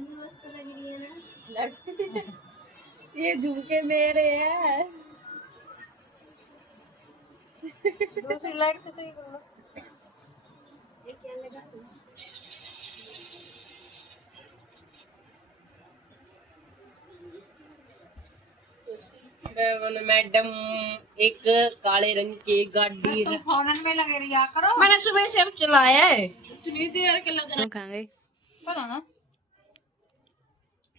मस्त लग रही है ना। ये झुमके मेरे हैं। दूसरी लाइट से सही करो। ये क्या लगा? मैडम एक काले रंग की गाड़ी फोन में लगे रिया करो। मैंने सुबह से अब चलाया है। इतनी देर के लग रहा है। कहाँ गई? पता ना।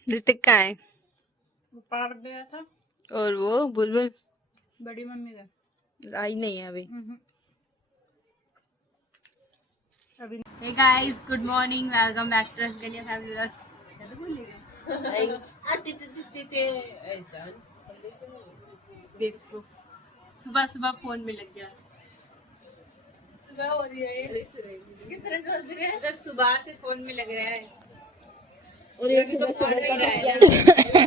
ऋतिक का है पार गया था। और वो बुलबुल बड़ी मम्मी का आई नहीं है अभी। अभी hey guys, good morning, welcome back to Rasganiya family vlogs. क्या बोल रही है? देखो सुबह सुबह फोन में लग गया। सुबह हो रही है। कितने बज रहे हैं? सुबह से फोन में लग रहा है। और ये तो फोन में रहा है।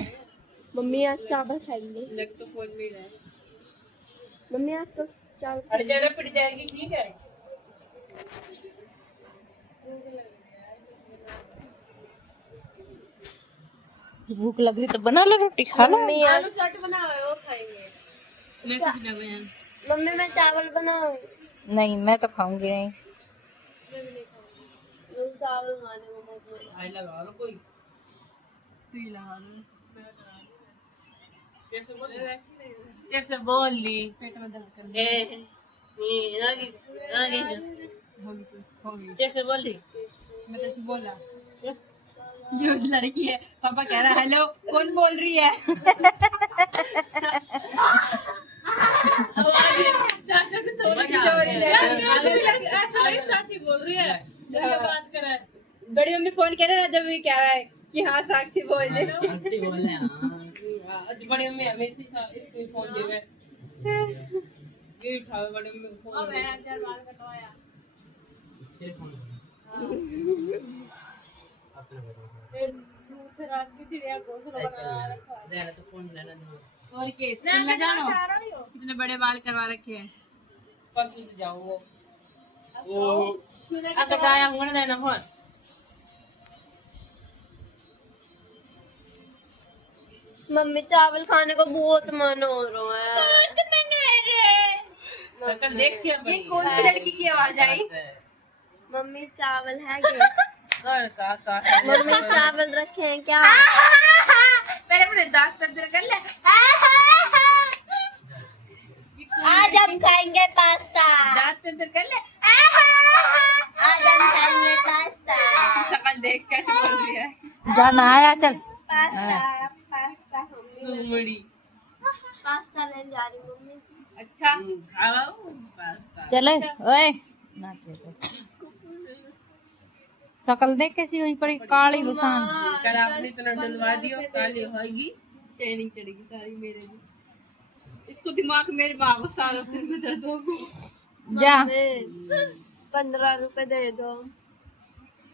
मम्मी आज चावल खाएंगे। लग तो फोन में रहा है। मम्मी आज तो चावल अड़ जाना पड़ जाएगी। ठीक है। भूख लग रही तो बना ले रोटी, खा लो। मम्मी आलू चाट बनाओ वो खाएंगे। मैं कुछ ना बना। मम्मी मैं चावल बनाऊं। नहीं, मैं तो खाऊंगी नहीं। चावल खाने में बहुत मजा। आई लगा लो कोई। तू ही लगा लो। कैसे बोल ली? पेट में दर्द कर ए आगे कैसे बोल रही? मैं तो बोला जो लड़की है, पापा कह रहा है हेलो, कौन बोल रही है? चाचा को छोड़ के चाची बोल रही है। बात कर रहा है। बड़ी मम्मी फोन कर रहा है जब भी कह रहा है कि हाँ साक्षी बोल दे। बड़ी मम्मी हमेशा इसको फोन दे रहे। ये उठाओ बड़ी मम्मी फोन। अब मैं यार बाल कटवाया। रात की चिड़िया घोंसला बना रखा है। तो फोन लेना दो। और केस में जानो कितने बड़े बाल करवा रखे हैं। परसों से जाऊंगा। ओ अब तो आया हूं ना देना फोन। मम्मी चावल खाने को बहुत मन हो रहा है। कल देख के ये कौन सी लड़की की आवाज आई? मम्मी चावल है क्या? का मम्मी चावल रखे हैं क्या? पहले अपने दांत अंदर कर ले। आज हम खाएंगे पास्ता। दांत अंदर कर ले। आज हम खाएंगे पास्ता। शकल देख कैसे बोल रही है। जाना आया चल। पास्ता पास्ता मम्मी सुमड़ी पास्ता लेने जा रही मम्मी। अच्छा खाओ पास्ता। चले ओए शकल देख कैसी हुई पड़ी काली भुसान। कल आपने इतना डलवा दियो काली होगी। ट्रेनिंग चढ़ेगी सारी मेरे भी। इसको दिमाग मेरे बाबू सारों सिर में दर्द होगा। जा 15 रुपए दे दो।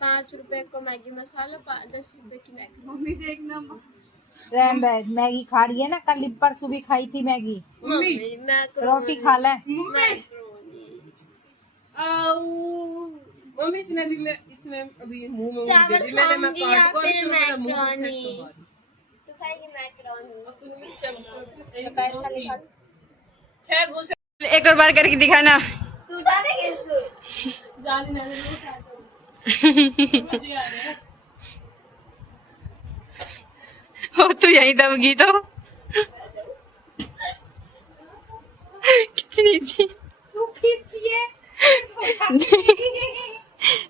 5 रुपए को मैगी मसाला 10 रुपए की मैगी। मम्मी देखना रहन दे, मैगी खा रही है ना, कल परसों भी खाई थी मैगी। मम्मी मैं रोटी खा ले। मम्मी इसने अभी मुंह में चावल दे दी मैंने। मैं खाऊंगी या काट को फिर मेरा मुंह मैक्रोनी? में तू खाएगी मैक्रोनी? तो पैसा निकाल। 6 घुस एक और बार करके दिखाना। तू उठा देगी इसको? जाने नहीं उठा मुझे आ रहा है। हो तू यही दबगी तो कितनी थी। सूखी सी है।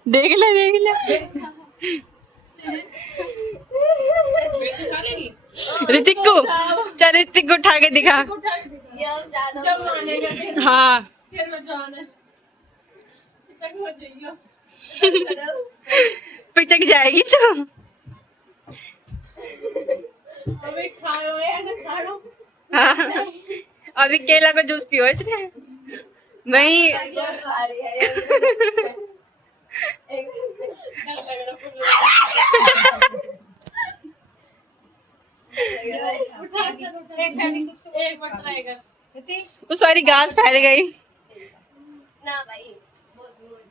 देख ले देख ले। खा लेगी। ऋतिक को चल, ऋतिक को उठा के दिखा। ये अब ज्यादा जब मानेगा फिर हाँ मैं जाने चक हो जाइयो। पिचक जाएगी तो। अबे खाओ या ना खाओ। हाँ अभी केला का जूस पियो इसने। वही उठा चलो एक बार ट्राई कर। वो सारी घास फैल गई। ना भाई वो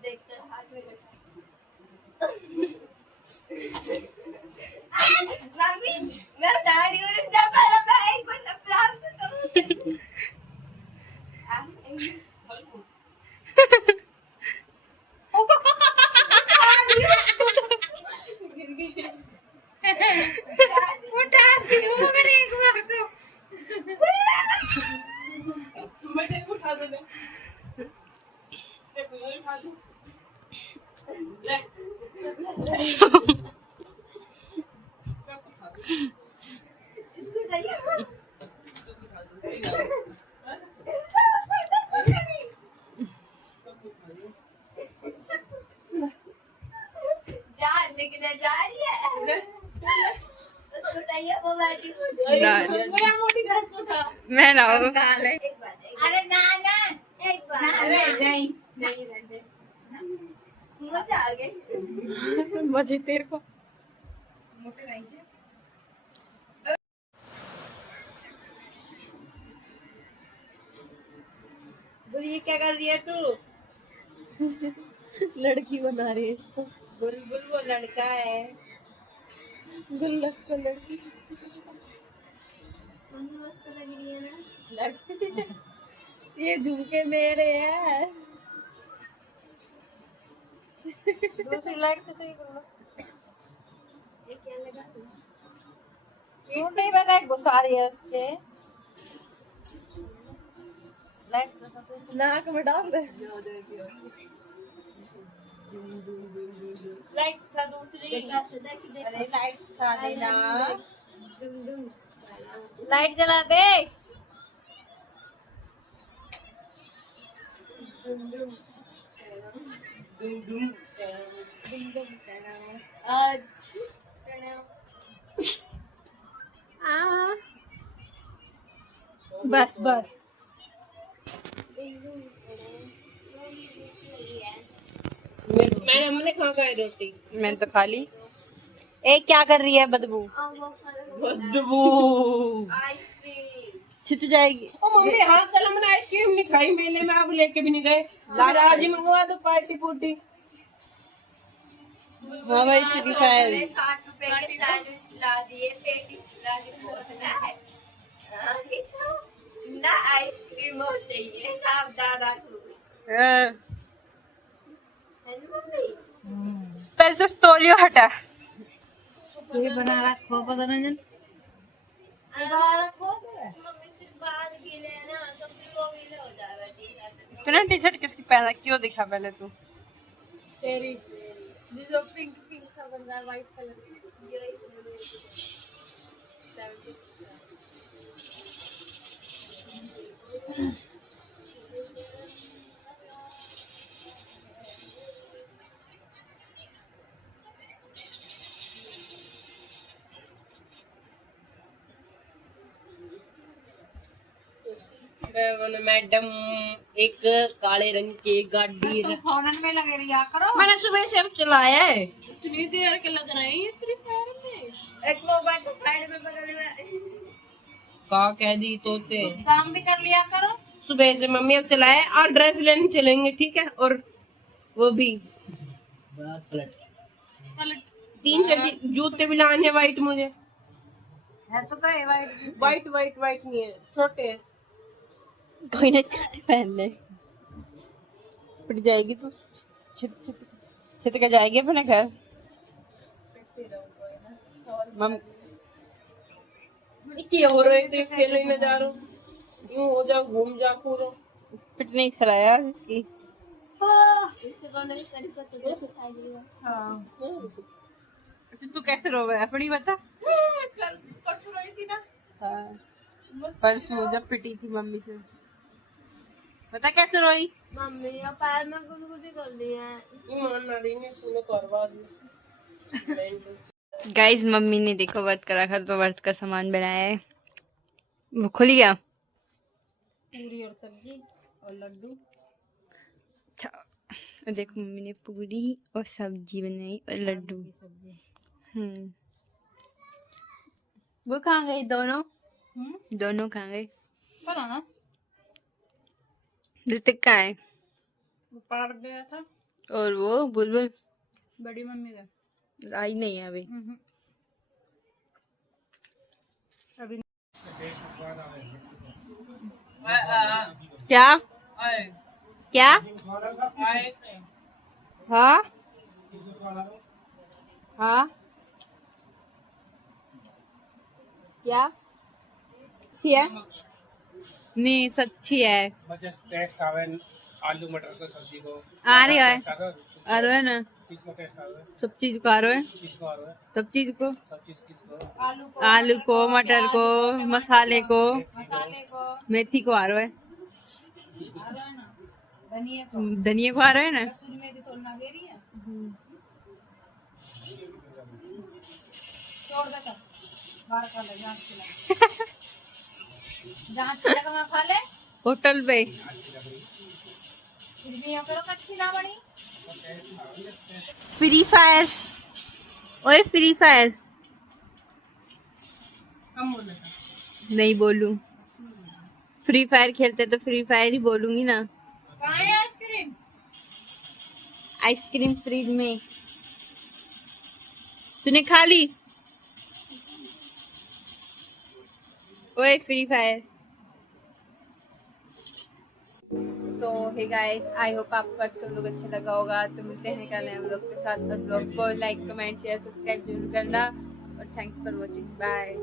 देखते हाथ में लिखने जा रही है। उसको चाहिए वो बैठी मेरा मोटी घास को था। मैं ना काल है। अरे ना ना एक बार नहीं नहीं रहते। मुझे आ गई। मजे तेरे को मोटे नहीं थे। ये क्या कर रही है तू? लड़की बना रही है इसको। बुलबुल वो लड़का है। गुल्लक को लड़की। मस्त लग रही है ना। ये झुमके मेरे हैं। दूसरी लाइट से सही कर लो। ये क्या लगा? नहीं पता, एक घुसा रही है उसके लाइट से सब। नाक में डाल दे। लाइट सा दूसरी। अरे लाइट सा देना। लाइट जला दे। बस बस। मैं हमने खा गए रोटी। मैंने तो खा ली। ए क्या कर रही है बदबू? बदबू। छित जाएगी। ओ मम्मी हाँ कल हमने आइसक्रीम नहीं खाई मेले में, आप लेके भी नहीं गए। आज ही मंगवा दो पार्टी पुर्टी। हाँ भाई छित खाए। 60 रुपए के सैंडविच खिला दिए, पेटी खिला दी, बहुत ना आइसक्रीम हो चाहिए ना दादा को। है ना मम्मी? पहले तो तोलियो हटा। ये बना रखो पता नहीं जन। ये बना रखो मम्मी फिर बाल गीले हैं ना, तो फिर वो गीले हो जाएगा टी-शर्ट। तूने टी शर्ट किसकी पहना क्यों दिखा पहले तू? तेरी जो पिंक पिंक सा बन रहा है, व्हाइट कलर ये मैडम एक काले रंग की गाड़ी तुम फोन में लगे रिया करो। मैंने सुबह से अब चलाया है। इतनी देर के लग रहे हैं ये फ्री फायर में। एक मोबाइल तो साइड में पकड़े हुए। का कह दी तोते। कुछ काम भी कर लिया करो। सुबह से मम्मी अब चलाया और ड्रेस लेने चलेंगे, ठीक है? और वो भी 3 चड्डी जूते भी लाने हैं वाइट मुझे। है तो कहे वाइट। वाइट वाइट वाइट नहीं है, छोटे हैं। कोई ना पहन ले। पिट जाएगी तू। छित छित छित के जाएगी अपने घर। मम क्या हो रहे थे, खेलने न जा रहा हूँ। यूं हो जा, घूम जा पूरा। पिटने चलाया इसकी। इसके दोनों ही तरीके से देखो साइड में। हाँ। अच्छा तू कैसे रो गया अपनी बता। कल परसों रही थी ना। हाँ परसों जब पिटी थी मम्मी से। बता कैसे रोई? मम्मी और पैर में गुदगुदी कर दी है। ईमान ना रही ने सुनो करवा दी। गाइस मम्मी ने देखो व्रत का रखा तो व्रत का सामान बनाया है। वो खुल गया। पूरी और सब्जी और लड्डू। अच्छा देखो मम्मी ने पूरी और सब्जी बनाई और लड्डू। वो कहाँ गए दोनों? दोनों कहाँ गए? पता ना। ऋतिक कहाँ है? वो पार्क गया था। और वो बुलबुल बड़ी मम्मी का आई नहीं है अभी। अभी क्या क्या? हाँ हाँ क्या किया? नहीं सच्ची है। टेस्ट आवे आलू मटर को सब्जी को आ रही है किसको आ रहा है ना टेस्ट आवे सब चीज को आ रहा है किसको आ रहा है सब चीज को सब चीज किसको आलू को मटर को मसाले को मेथी को आ रहा है आ रहा है ना। धनिया को धनिया को आ रहा है ना। कसूरी मेथी तो ना गिरी है। तोड़ देकर बाहर खा ले जांच खिला जांच खिला मैं खा ले होटल पे फिर भी अगर अच्छी ना बनी फ्री फायर, ओए फ्री फायर कम बोलना था। नहीं बोलूं, फ्री फायर खेलते तो फ्री फायर ही बोलूंगी ना। कहाँ है आइसक्रीम आइसक्रीम फ्रिज में, तूने खा ली? ओए free fire. So hey guys, I hope आपको आज का व्लॉग अच्छा लगा होगा। तो मिलते हैं कल नए व्लॉग के साथ, और व्लॉग को लाइक कमेंट शेयर सब्सक्राइब जरूर करना। और थैंक्स फॉर वॉचिंग, बाय।